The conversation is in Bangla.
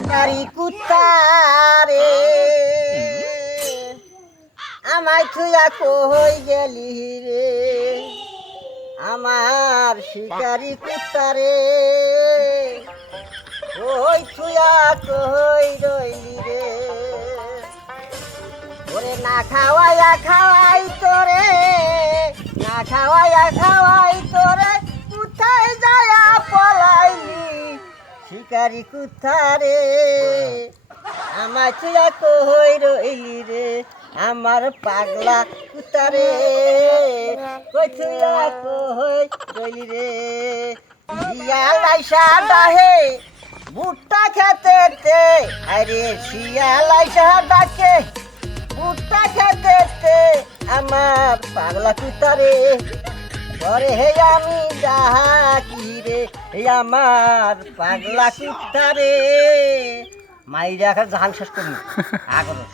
তারি কুত্তারে আমায় থুয়া কই গেলি রে আমার শিকারি কুত্তারে ওই থুয়া কই রইলি রে ওরে না খাওয়াইয়া খাওয়াই তোরে না খাওয়াইয়া খাওয়াই তোরে কোথায় যায়া পলাইলি শিকারি কুত্তারে আমার থুয়া কই রইলি রে আমার পাগলা কুত্তারে কই থুয়া কই রইলি রে শিয়াল আইসা ডাহে ভুট্টা খেতে আরে শিয়াল আইসা ডাকে ভুট্টা খেতে আমার পাগলা কুত্তারে ঘরে হে আমি ডাকি রে আমার পাগলা কুত্তারে মাইরা জাহান শেষ করি আগলে